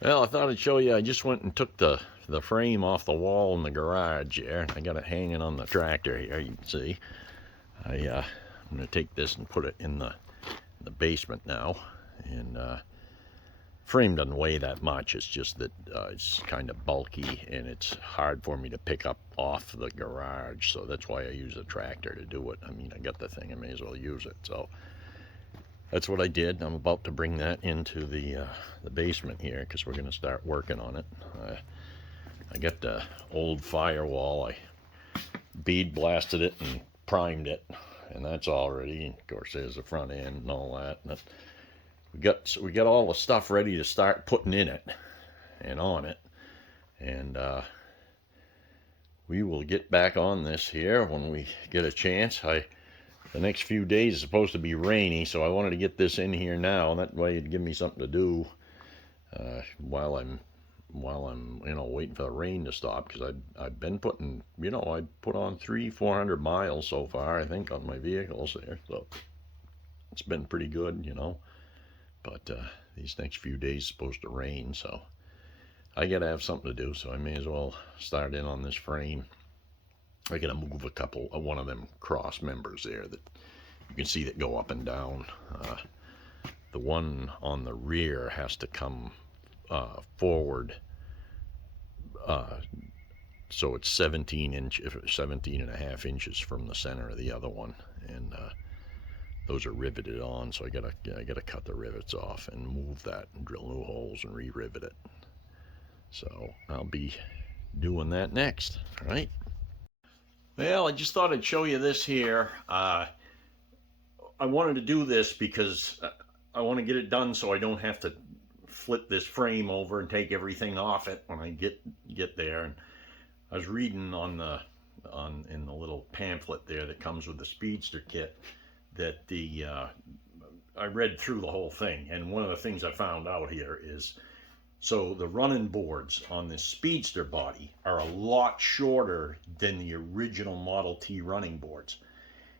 Well, I thought I'd show you. I just went and took the frame off the wall in the garage here. I got it hanging on the tractor here. You can see. I'm going to take this and put it in the basement now. And frame doesn't weigh that much. It's just that it's kind of bulky and it's hard for me to pick up off the garage. So that's why I use a tractor to do it. I mean, I got the thing. I may as well use it. So that's what I did. I'm about to bring that into the basement here because we're going to start working on it. I got the old firewall. I bead blasted it and primed it, and that's all ready. And of course, there's the front end and all that. And we got all the stuff ready to start putting in it and on it, and we will get back on this here when we get a chance. The next few days is supposed to be rainy, so I wanted to get this in here now. That way it'd give me something to do while I'm waiting for the rain to stop. Because I've been putting, I put on 300-400 miles so far, I think, on my vehicles there. So it's been pretty good, But these next few days is supposed to rain, so I got to have something to do. So I may as well start in on this frame. I got to move one of them cross members there that you can see that go up and down. The one on the rear has to come forward, so it's 17 and a half inches from the center of the other one, and those are riveted on. So I gotta cut the rivets off and move that and drill new holes and re-rivet it. So I'll be doing that next. All right. Well, I just thought I'd show you this here. I wanted to do this because I want to get it done so I don't have to flip this frame over and take everything off it when I get there. And I was reading in the little pamphlet there that comes with the speedster kit that I read through the whole thing, and one of the things I found out here is, so the running boards on this speedster body are a lot shorter than the original Model T running boards.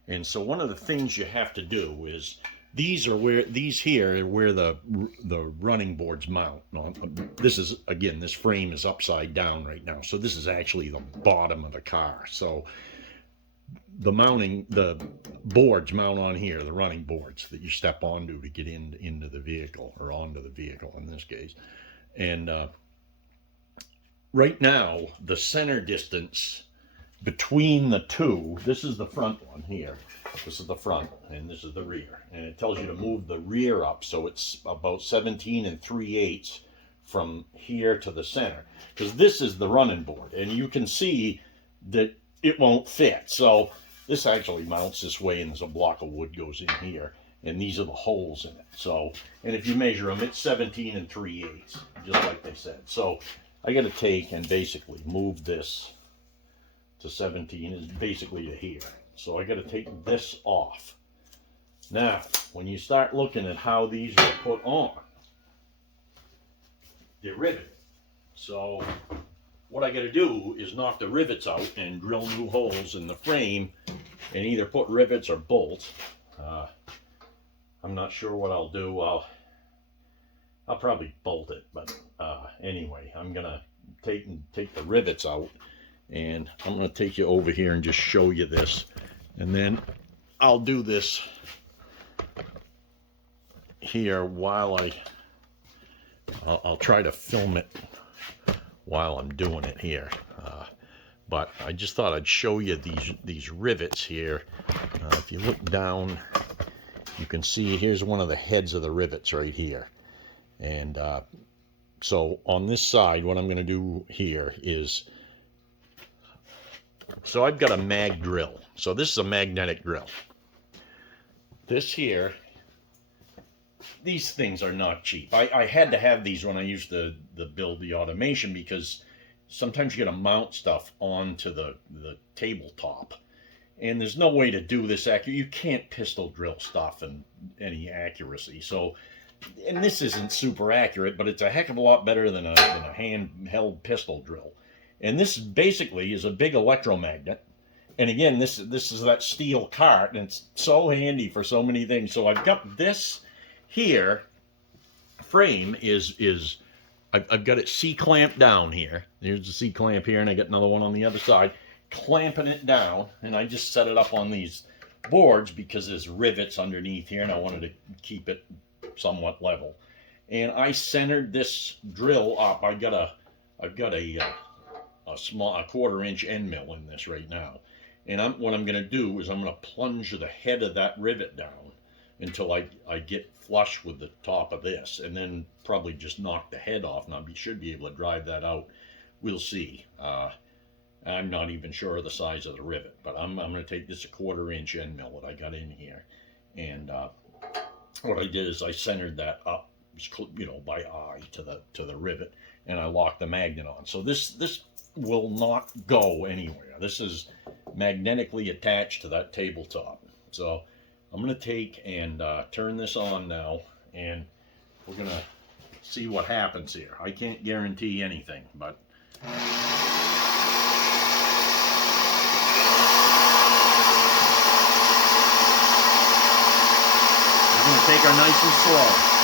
And so one of the things you have to do is, these here are where the running boards mount. This frame is upside down right now. So this is actually the bottom of the car. So the boards mount on here, the running boards that you step onto to get into the vehicle, or onto the vehicle in this case. And right now, the center distance between the two, this is the front one here. This is the front, and this is the rear. And it tells you to move the rear up, so it's about 17 3/8 from here to the center. Because this is the running board, and you can see that it won't fit. So this actually mounts this way, and there's a block of wood goes in here. And these are the holes in it. So, and if you measure them, it's 17 3/8, just like they said. So I got to take and basically move this to 17, is basically to here. So I got to take this off. Now, when you start looking at how these are put on, they're riveted. So what I got to do is knock the rivets out and drill new holes in the frame, and either put rivets or bolts. I'm not sure what I'll do. I'll probably bolt it, but anyway, I'm gonna take the rivets out, and I'm gonna take you over here and just show you this, and then I'll do this here while I'll try to film it while I'm doing it here. But I just thought I'd show you these rivets here. If you look down, you can see here's one of the heads of the rivets right here. And so on this side, what I'm going to do here is, so I've got a mag drill. So this is a magnetic drill. This here, these things are not cheap. I had to have these when I used to build the automation, because sometimes you got to mount stuff onto the tabletop. And there's no way to do this accurate. You can't pistol drill stuff in any accuracy. So, and this isn't super accurate, but it's a heck of a lot better than a handheld pistol drill. And this basically is a big electromagnet. And again, this is that steel cart, and it's so handy for so many things. So I've got this here frame is I've got it C-clamped down here. There's the C-clamp here, and I got another one on the other side. Clamping it down, and I just set it up on these boards because there's rivets underneath here, and I wanted to keep it somewhat level. And I centered this drill up. I've got a small 1/4 inch end mill in this right now, and what I'm going to do is I'm going to plunge the head of that rivet down until I get flush with the top of this, and then probably just knock the head off, and I should be able to drive that out. We'll see. I'm not even sure of the size of the rivet, but I'm going to take this 1/4 inch end mill that I got in here, and what I did is I centered that up, by eye to the rivet, and I locked the magnet on. So this will not go anywhere. This is magnetically attached to that tabletop. So I'm going to take and turn this on now, and we're going to see what happens here. I can't guarantee anything, but we're going to take her nice and slow.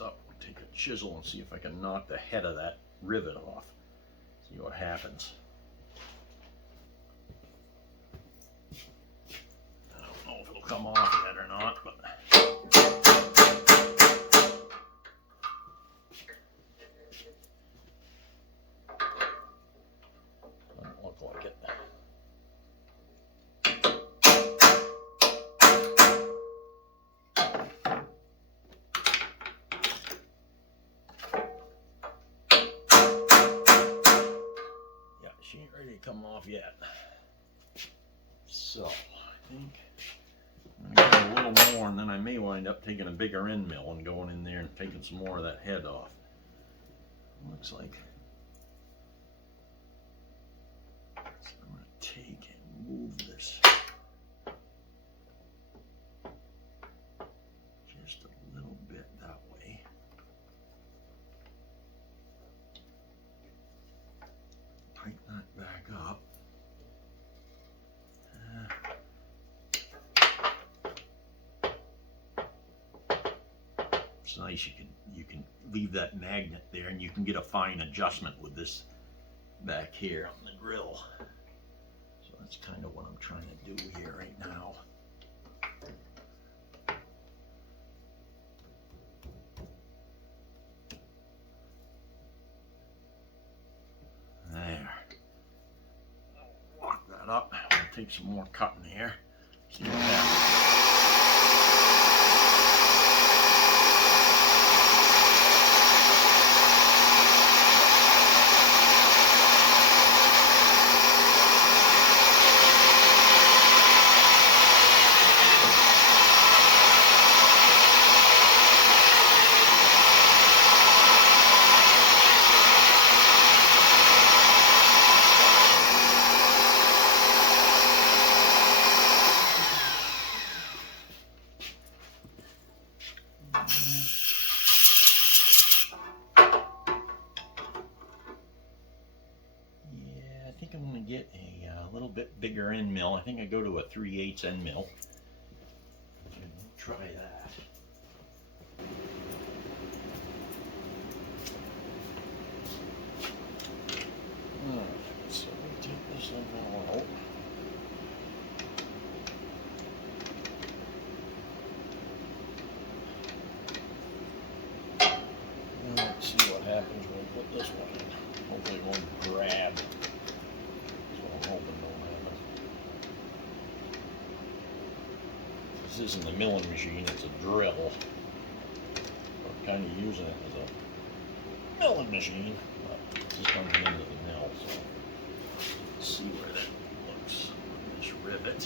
Up, take a chisel and see if I can knock the head of that rivet off. See what happens. I don't know if it'll come off yet or not, but doesn't look like it. She ain't ready to come off yet. So I think I'm gonna get a little more, and then I may wind up taking a bigger end mill and going in there and taking some more of that head off. Looks like. So I'm gonna take and move this just a little bit that way. Tighten that back up. It's nice you can leave that magnet there, and you can get a fine adjustment with this back here on the grill. So that's kind of what I'm trying to do here right now. There. Lock that up. I'll take some more cutting here. See what happens. little bit bigger end mill. I think I go to a 3/8 end mill. And we'll try that. Alright, so we take this end mill out. And let's see what happens when we put this one in. Hopefully it won't grab. So I'm hoping won't happen. This isn't a milling machine, it's a drill. I'm kind of using it as a milling machine, but it's just coming into the mill, so let's see where that looks on this rivet.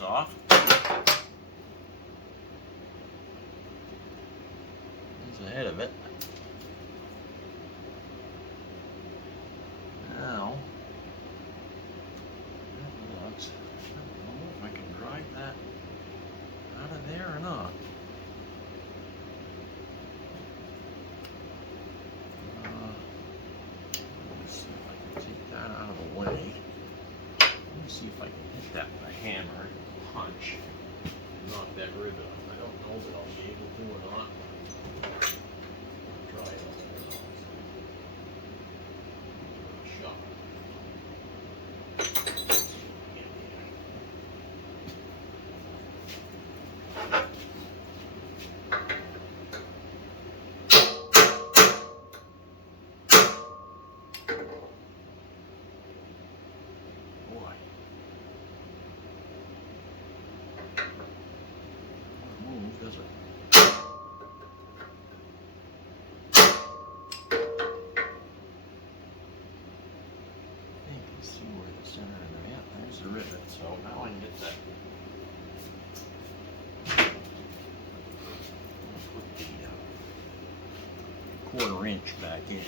Off. There's the head of it. Now, that looks, I don't know if I can drive that out of there or not. Let's see if I can take that out of the way. Let me see if I can hit that with a hammer and punch and knock that rivet off. I don't know that I'll be able to or not. I'll try it on there. Shot. Boy. Move, does it? Let's see where the center of the, yeah, there's the rivet. So now I can get that. Put the 1/4 inch back in.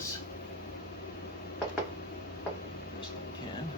this. Best I can.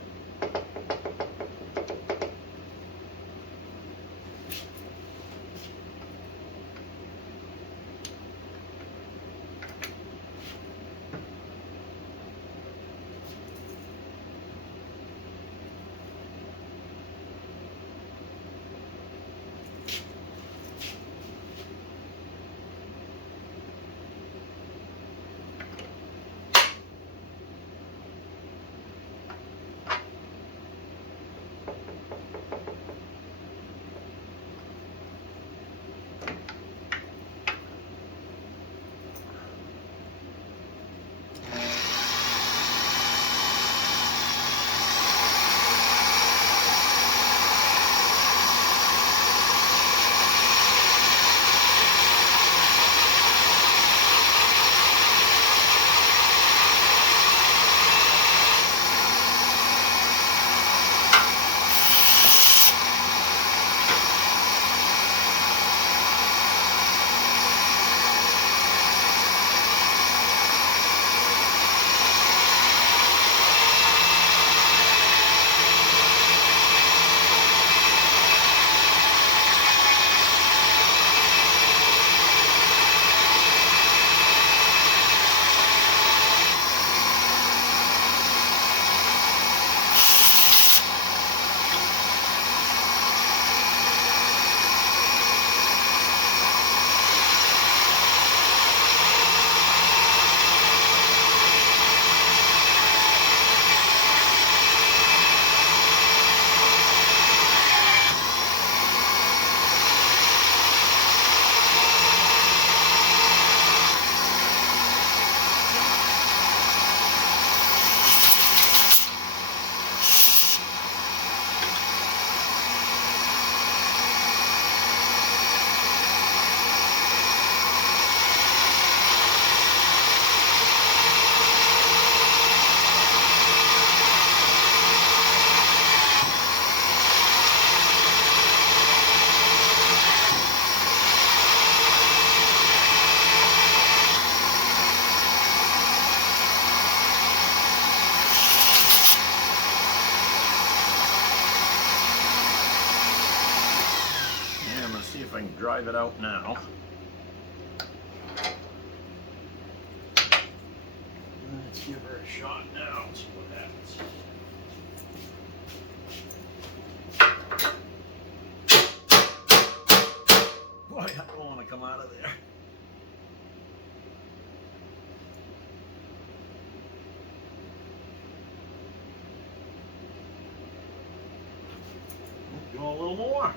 If I can drive it out now. Let's give her a shot now and see what happens. Boy, I don't want to come out of there. Go a little more.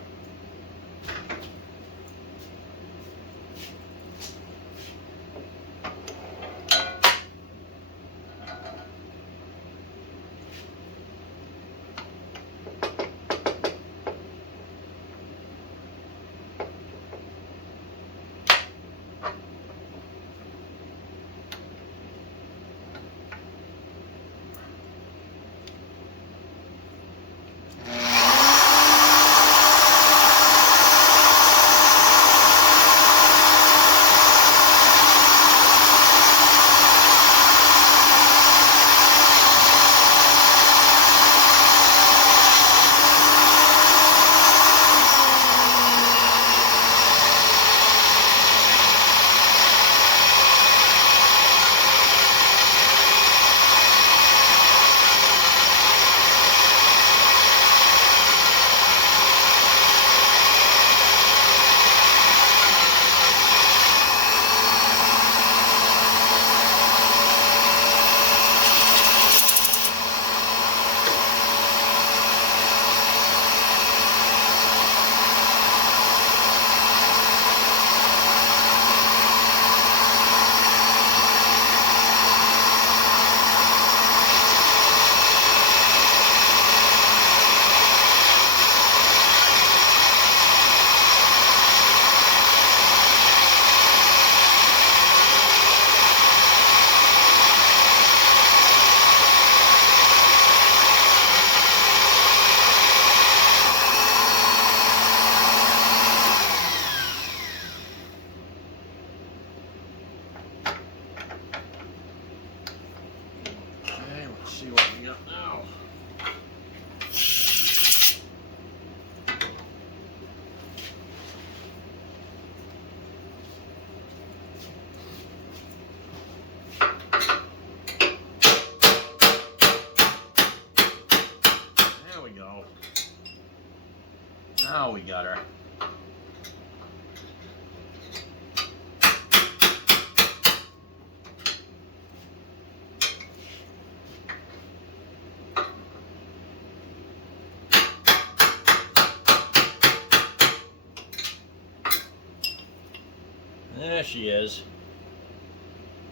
There she is.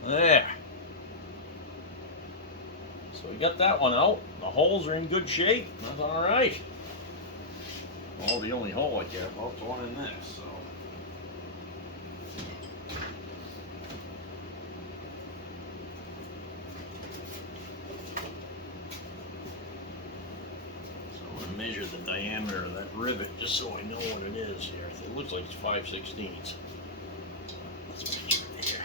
There. So we got that one out. The holes are in good shape. That's all right. Well, the only hole I care about is the one in this. So. Measure the diameter of that rivet just so I know what it is here. It looks like it's 5/16. Let's measure it here.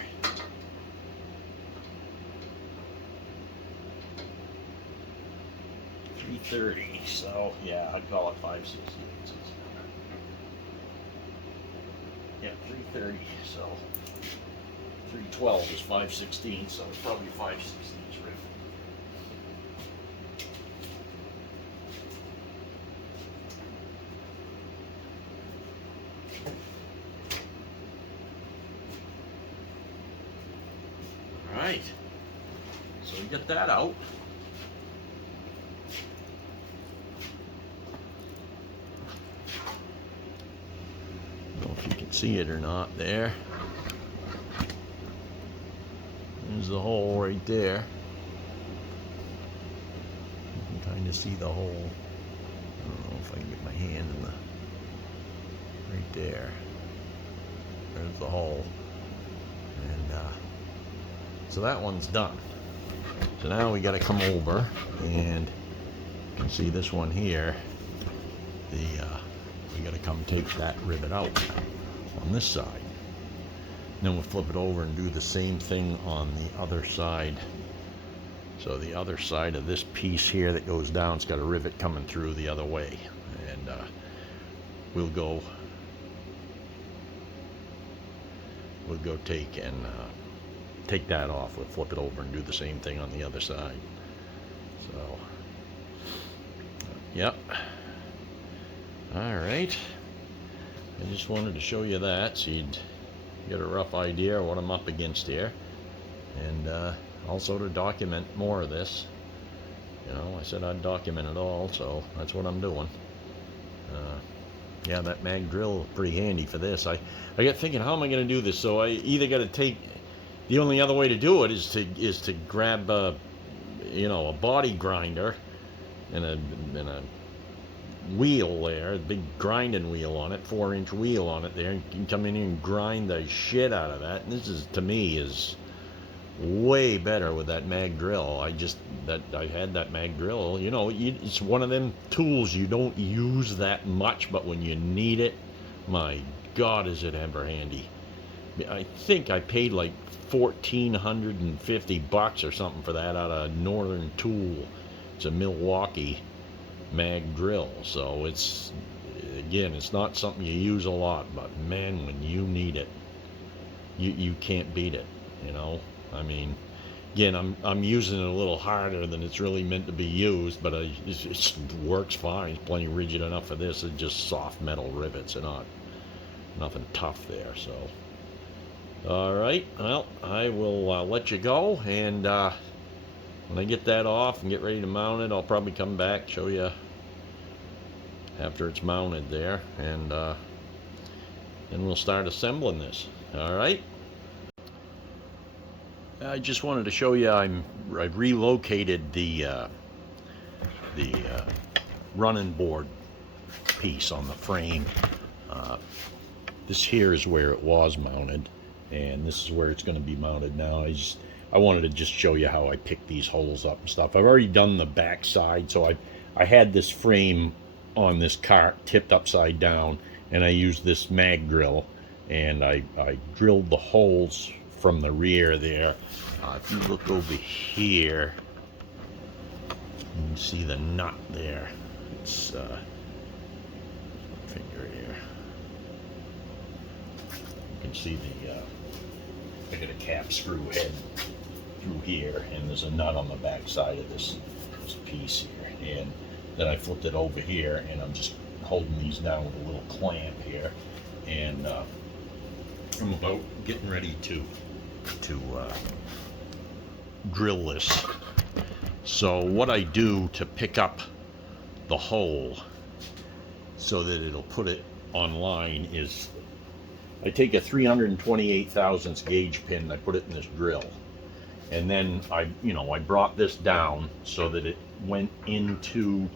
.330. So yeah, I'd call it 5/16. Yeah, 330. So 312 is 5/16. So it's probably 5/16 rivet. Right, so we get that out. I don't know if you can see it or not there. There's the hole right there. You can kind of see the hole. I don't know if I can get my hand in the... right there. There's the hole. And so that one's done. So now we got to come over, and you can see this one here. We got to come take that rivet out on this side. Then we'll flip it over and do the same thing on the other side. So the other side of this piece here that goes down, it's got a rivet coming through the other way, and we'll go take that off. We'll flip it over and do the same thing on the other side. So, yep. All right. I just wanted to show you that so you'd get a rough idea of what I'm up against here, and also to document more of this. You know, I said I'd document it all, so that's what I'm doing. Yeah, that mag drill pretty handy for this. I got thinking, how am I going to do this? So I either got to take... The only other way to do it is to grab a body grinder and a wheel there, a big grinding wheel on it, 4-inch wheel on it there, and you can come in here and grind the shit out of that. And this is, to me, is way better with that mag drill. I had that mag drill. You know, it's one of them tools you don't use that much, but when you need it, my God, is it ever handy. I think I paid like $1,450 or something for that out of Northern Tool. It's a Milwaukee mag drill. So it's, again, it's not something you use a lot, but man, when you need it, you can't beat it, you know. I mean, again, I'm using it a little harder than it's really meant to be used, but it works fine. It's plenty rigid enough for this. It's just soft metal rivets and nothing tough there. So all right, well, I will let you go, and when I get that off and get ready to mount it, I'll probably come back, show you after it's mounted there, and then we'll start assembling this. All right. I just wanted to show you I've relocated the running board piece on the frame. This here is where it was mounted, and this is where it's going to be mounted now. I wanted to just show you how I pick these holes up and stuff. I've already done the back side, so I had this frame on this cart tipped upside down, and I used this mag drill, and I drilled the holes from the rear there. If you look over here, you can see the nut there. It's finger here. You can see I got a cap screw head through here, and there's a nut on the back side of this piece here. And then I flipped it over here, and I'm just holding these down with a little clamp here, and I'm about getting ready to drill this. So what I do to pick up the hole so that it'll put it online is I take a 328 thousandths gauge pin and I put it in this drill. And then I brought this down so that it went into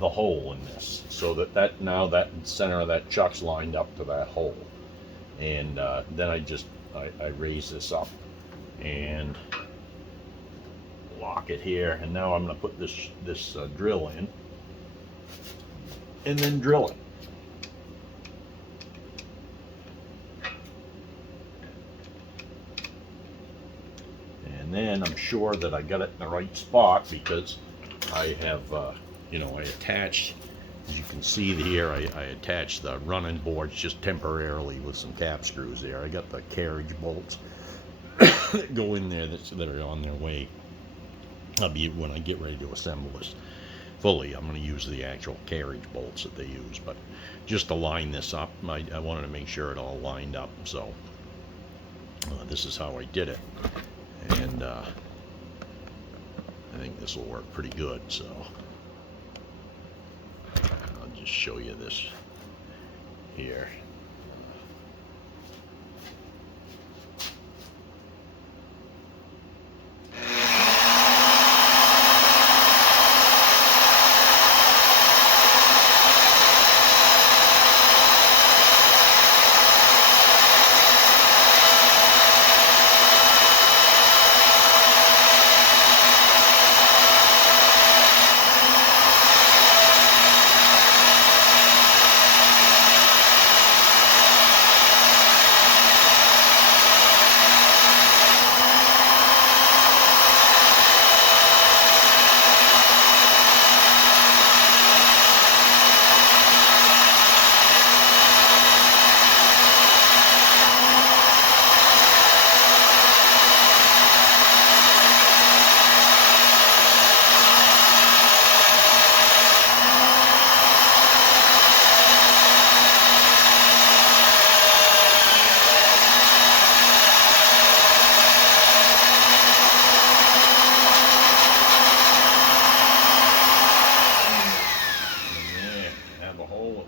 the hole in this, so that now that center of that chuck's lined up to that hole. And then I raise this up and lock it here. And now I'm going to put this drill in and then drill it. And then I'm sure that I got it in the right spot because I have, I attached, as you can see here, I attached the running boards just temporarily with some cap screws there. I got the carriage bolts that go in there that are on their way. When I get ready to assemble this fully, I'm going to use the actual carriage bolts that they use. But just to line this up, I wanted to make sure it all lined up. So this is how I did it. And I think this will work pretty good. So I'll just show you this here.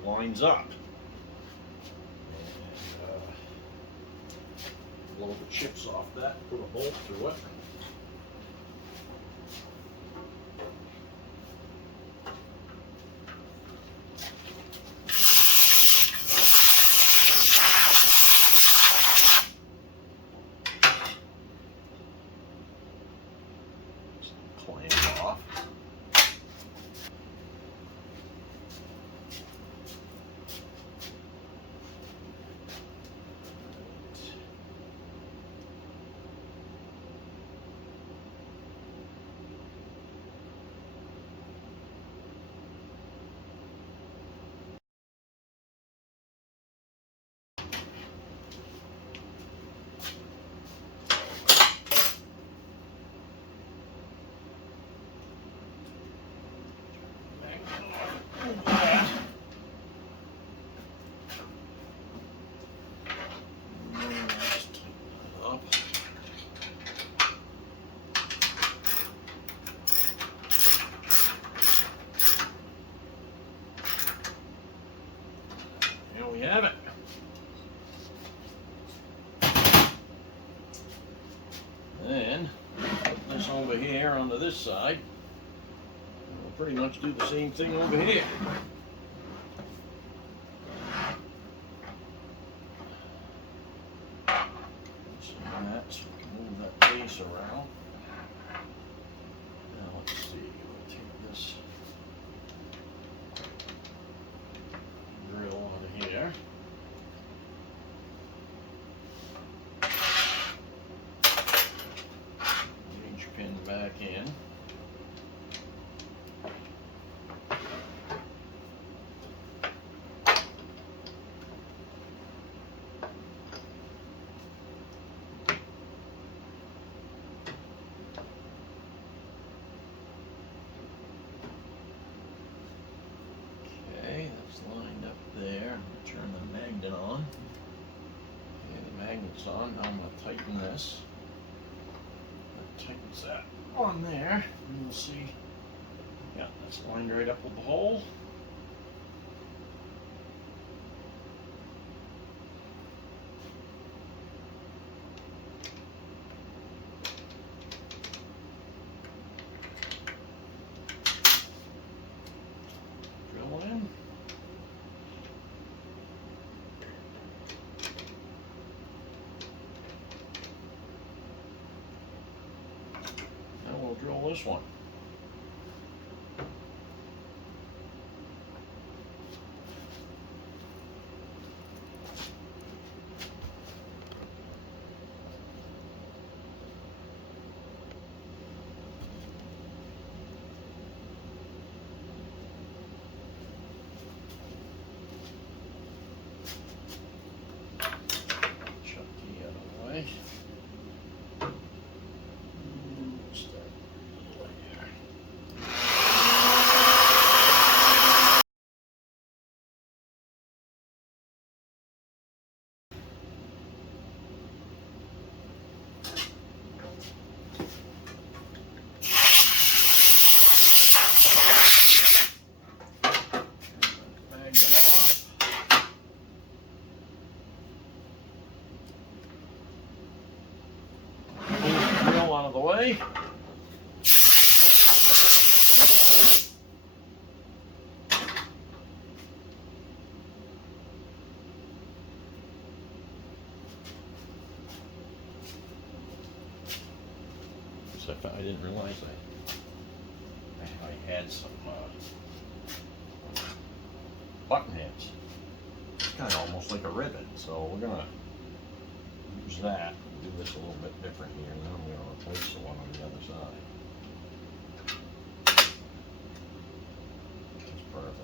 Lines up. And blow the chips off that, put a bolt through it. Clamp off. There we have it. Then put this over here onto this side. We'll pretty much do the same thing over here. So that's, we can move that base around. Now let's see, we'll take this drill out of here. Gauge pin back in. Lined up there. I'm going to turn the magnet on. Okay, the magnet's on. Now I'm going to tighten this. That tightens that on there. And you'll see, yeah, that's lined right up with the hole. this one. Chuck the other way. Start there. Bag it off. Move the wheel out of the way. I didn't realize I had some button heads. It's kind of almost like a rivet, so we're gonna use that. Do this a little bit different here, and then I'm gonna replace the one on the other side. That's perfect.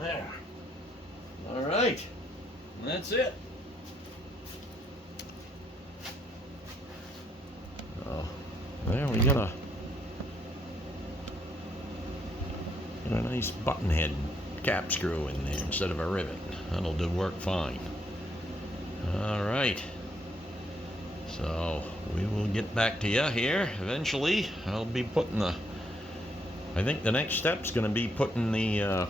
There. All right. And that's it. Oh, there we got a nice button head cap screw in there instead of a rivet. That'll do work fine. All right. So we will get back to you here eventually. I'll be putting I think the next step's going to be putting the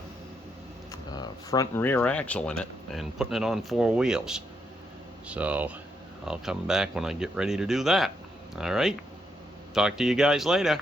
front and rear axle in it and putting it on 4 wheels. So I'll come back when I get ready to do that. All right. Talk to you guys later.